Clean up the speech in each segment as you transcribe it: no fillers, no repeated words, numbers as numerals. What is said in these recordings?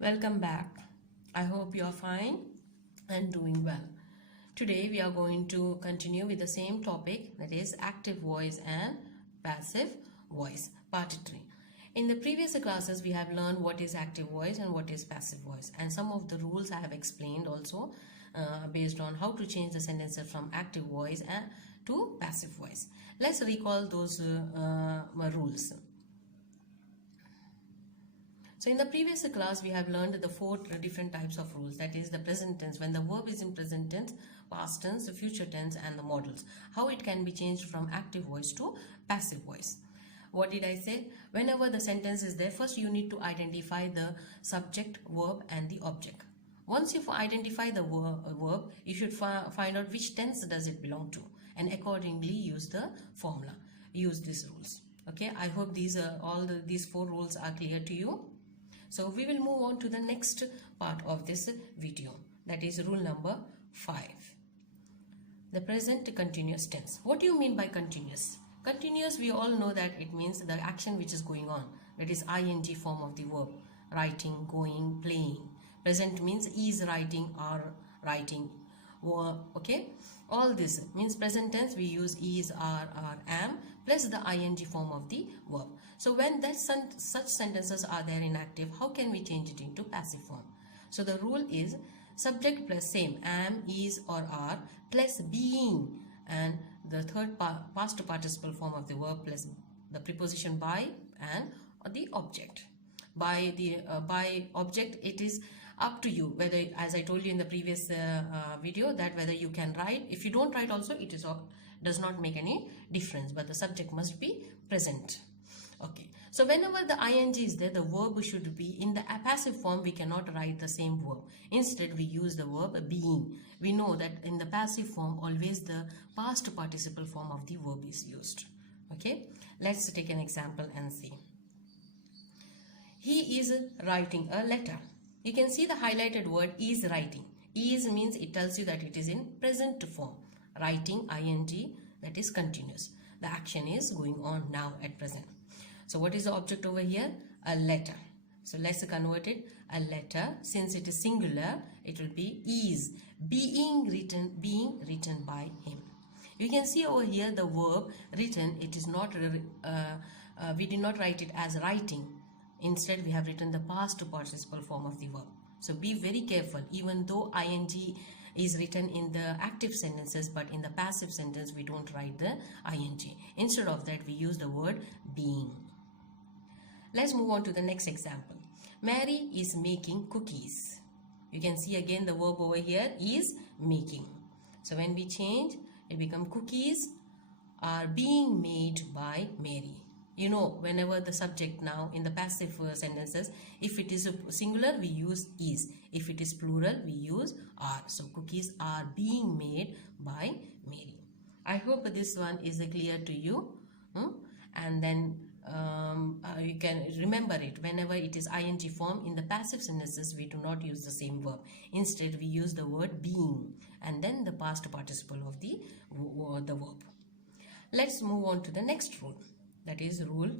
Welcome back. I hope you are fine and doing well. Today we are going to continue with the same topic, that is active voice and passive voice, part 3. In the previous classes we have learned what is active voice and what is passive voice, and some of the rules I have explained also based on how to change the sentences from active voice to passive voice. Let's recall those rules. So in the previous class, we have learned the 4 different types of rules. That is the present tense, when the verb is in present tense, past tense, the future tense, and the modals. How it can be changed from active voice to passive voice. What did I say? Whenever the sentence is there, first you need to identify the subject, verb, and the object. Once you identify the verb, you should find out which tense does it belong to, and accordingly use the formula. Use these rules. Okay, I hope these 4 rules are clear to you. So we will move on to the next part of this video, that is rule number 5. The present continuous tense. What do you mean by continuous? Continuous, we all know that it means the action which is going on, that is ing form of the verb, writing, going, playing. Present means is writing, are writing. Okay, all this means present tense we use is, are, am plus the ing form of the verb. So when such sentences are there in active, how can we change it into passive form? So the rule is subject plus same, am, is or are plus being, and the third past participle form of the verb plus the preposition by and the object. By object, it is up to you whether, as I told you in the previous video, that whether you can write. If you don't write also, it does not make any difference, but the subject must be present. Okay, so whenever the ing is there, the verb should be in the passive form. We cannot write the same verb. Instead, we use the verb being. We know that in the passive form, always the past participle form of the verb is used. Okay, let's take an example and see. He is writing a letter. You can see the highlighted word is writing. Is means it tells you that it is in present form. Writing, ing, that is continuous. The action is going on now at present. So what is the object over here? A letter. So let's convert it. A letter, since it is singular, it will be is being written by him. You can see over here the verb written, it is not, we did not write it as writing. Instead, we have written the past participle form of the verb. So be very careful. Even though ing is written in the active sentences, but in the passive sentence, we don't write the ing. Instead of that, we use the word being. Let's move on to the next example. Mary is making cookies. You can see again the verb over here is making. So when we change, it becomes cookies are being made by Mary. You know, whenever the subject now in the passive sentences, if it is singular, we use is. If it is plural, we use are. So cookies are being made by Mary. I hope this one is clear to you. And then you can remember it. Whenever it is ing form, in the passive sentences, we do not use the same verb. Instead, we use the word being and then the past participle of the verb. Let's move on to the next rule. That is rule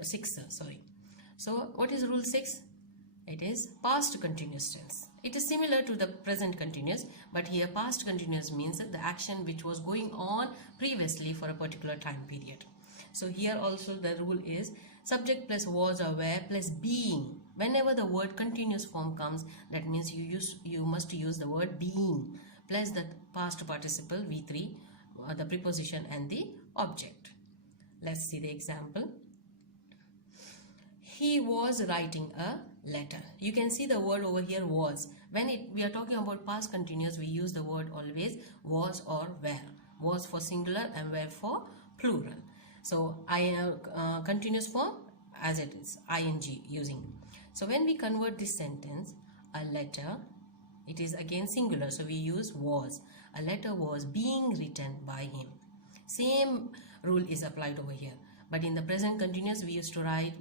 6. So what is rule 6? It is past continuous tense. It is similar to the present continuous, but here past continuous means the action which was going on previously for a particular time period. So here also the rule is subject plus was or were plus being. Whenever the word continuous form comes, that means you must use the word being plus the past participle V3, the preposition and the object. Let's see the example. He was writing a letter. You can see the word over here was. When we are talking about past continuous, we use the word always was or were. Was for singular and were for plural. So continuous form as it is, ing using. So when we convert this sentence, a letter, it is again singular. So we use was. A letter was being written by him. Same rule is applied over here, but in the present continuous we used to write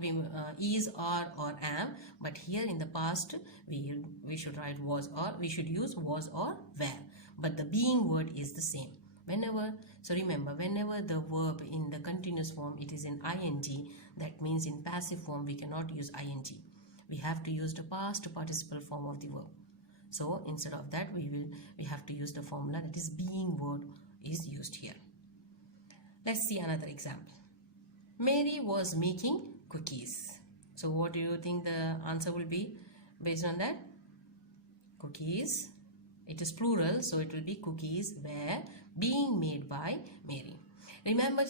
is, are or am, but here in the past we should write was or, we should use was or were, but the being word is the same. Remember, whenever the verb in the continuous form it is in ing, that means in passive form we cannot use ing. we have to use the past participle form of the verb. So instead of that, we have to use the formula, that is being word is used here. Let's see another example. Mary was making cookies. So what do you think the answer will be based on that? Cookies. It is plural, so it will be cookies were being made by Mary. Remember,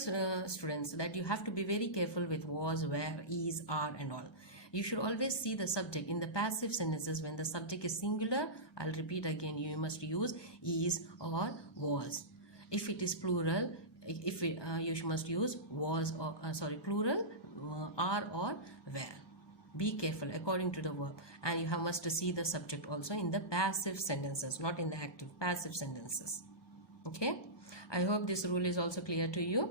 students, that you have to be very careful with was, were, is, are and all. You should always see the subject in the passive sentences. When the subject is singular, I'll repeat again, you must use is or was. If it is plural, you must use was or plural, are or were. Be careful according to the verb, and you must see the subject also in the passive sentences, not in the active, passive sentences. Okay, I hope this rule is also clear to you.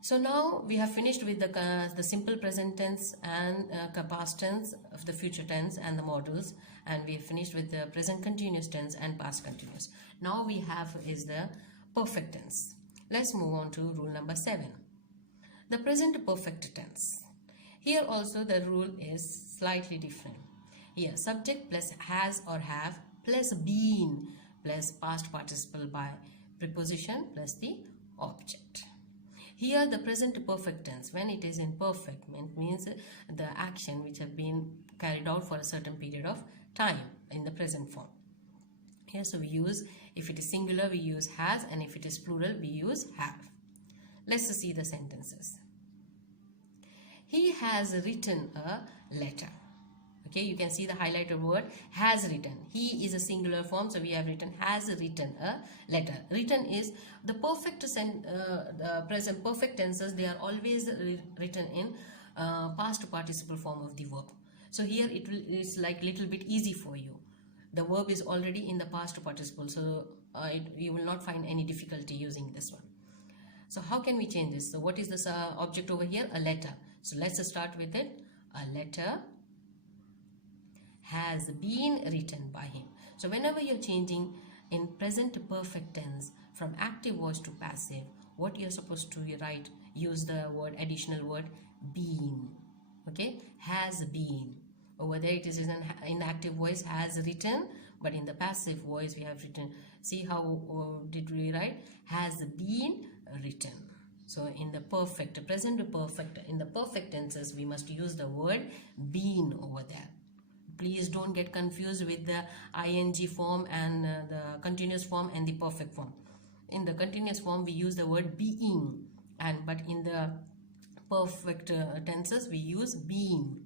So now we have finished with the simple present tense and past tense of the future tense and the modals, and we have finished with the present continuous tense and past continuous. Now we have is the perfect tense. Let's move on to rule number 7. The present perfect tense. Here also the rule is slightly different. Here subject plus has or have plus been plus past participle by preposition plus the object. Here the present perfect tense, when it is in perfect, means the action which have been carried out for a certain period of time in the present form. Here so we use, if it is singular we use has, and if it is plural we use have. Let's see the sentences. He has written a letter. Okay, you can see the highlighted word has written. He is a singular form, so we have written has written a letter. Written is the perfect the present perfect tenses. They are always written in past participle form of the verb. So here it's like little bit easy for you. The verb is already in the past participle, so you will not find any difficulty using this one. So how can we change this? So what is this object over here? A letter. So let's start with it. A letter has been written by him. So whenever you're changing in present perfect tense from active voice to passive, what you're supposed to write, use the word, additional word, been. Okay, has been. Over there it is in active voice, has written, but in the passive voice we have written. See how did we write? Has been written. So in the perfect, present perfect, in the perfect tenses we must use the word been over there. Please don't get confused with the ing form and the continuous form and the perfect form. In the continuous form we use the word being, but in the perfect tenses we use being.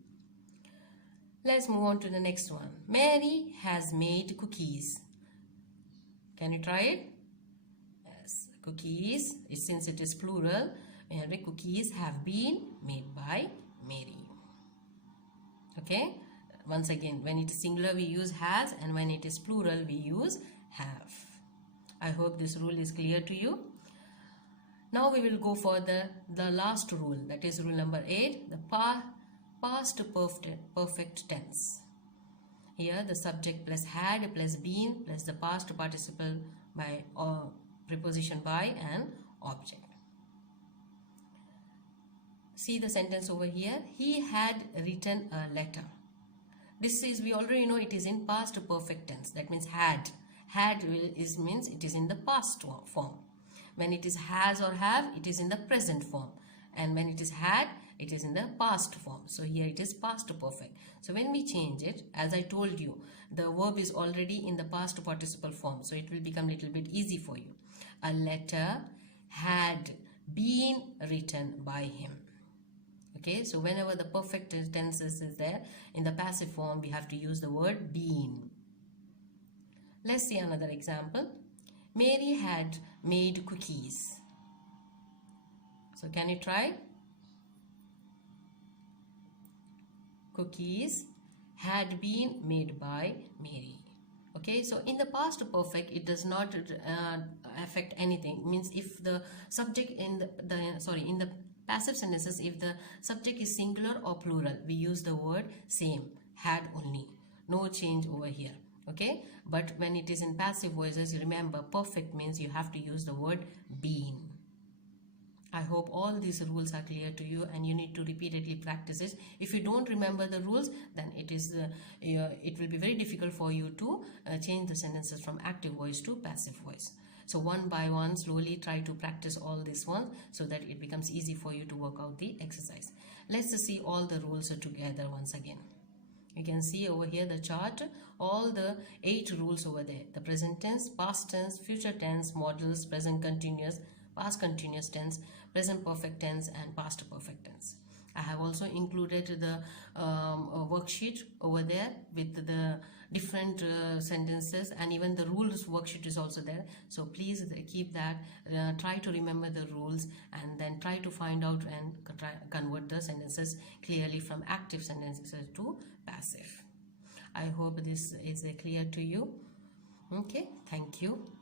Let's move on to the next one. Mary has made cookies. Can you try it? Yes, cookies. Since it is plural, cookies have been made by Mary. Okay. Once again, when it is singular we use has, and when it is plural we use have. I hope this rule is clear to you. Now we will go for the last rule, that is rule number 8, the past perfect tense. Here the subject plus had plus been plus the past participle by preposition by and object. See the sentence over here. He had written a letter. This is, we already know it is in past perfect tense. That means had. Had means it is in the past form. When it is has or have, it is in the present form. And when it is had, it is in the past form. So here it is past perfect. So when we change it, as I told you, the verb is already in the past participle form. So it will become a little bit easy for you. A letter had been written by him. Okay, so whenever the perfect tenses is there, in the passive form, we have to use the word been. Let's see another example. Mary had made cookies. So can you try? Cookies had been made by Mary. Okay, so in the past perfect, it does not affect anything. It means if the subject in the passive sentences, if the subject is singular or plural, we use the word same, had only. No change over here. Okay, but when it is in passive voices, remember perfect means you have to use the word been. I hope all these rules are clear to you and you need to repeatedly practice it. If you don't remember the rules, then it will be very difficult for you to change the sentences from active voice to passive voice. So one by one, slowly try to practice all these ones so that it becomes easy for you to work out the exercise. Let's see all the rules together once again. You can see over here the chart, all the 8 rules over there. The present tense, past tense, future tense, models, present continuous, past continuous tense, present perfect tense and past perfect tense. I have also included the worksheet over there with the different sentences, and even the rules worksheet is also there. So please keep that, try to remember the rules and then try to find out and convert the sentences clearly from active sentences to passive. I hope this is clear to you. Okay, thank you.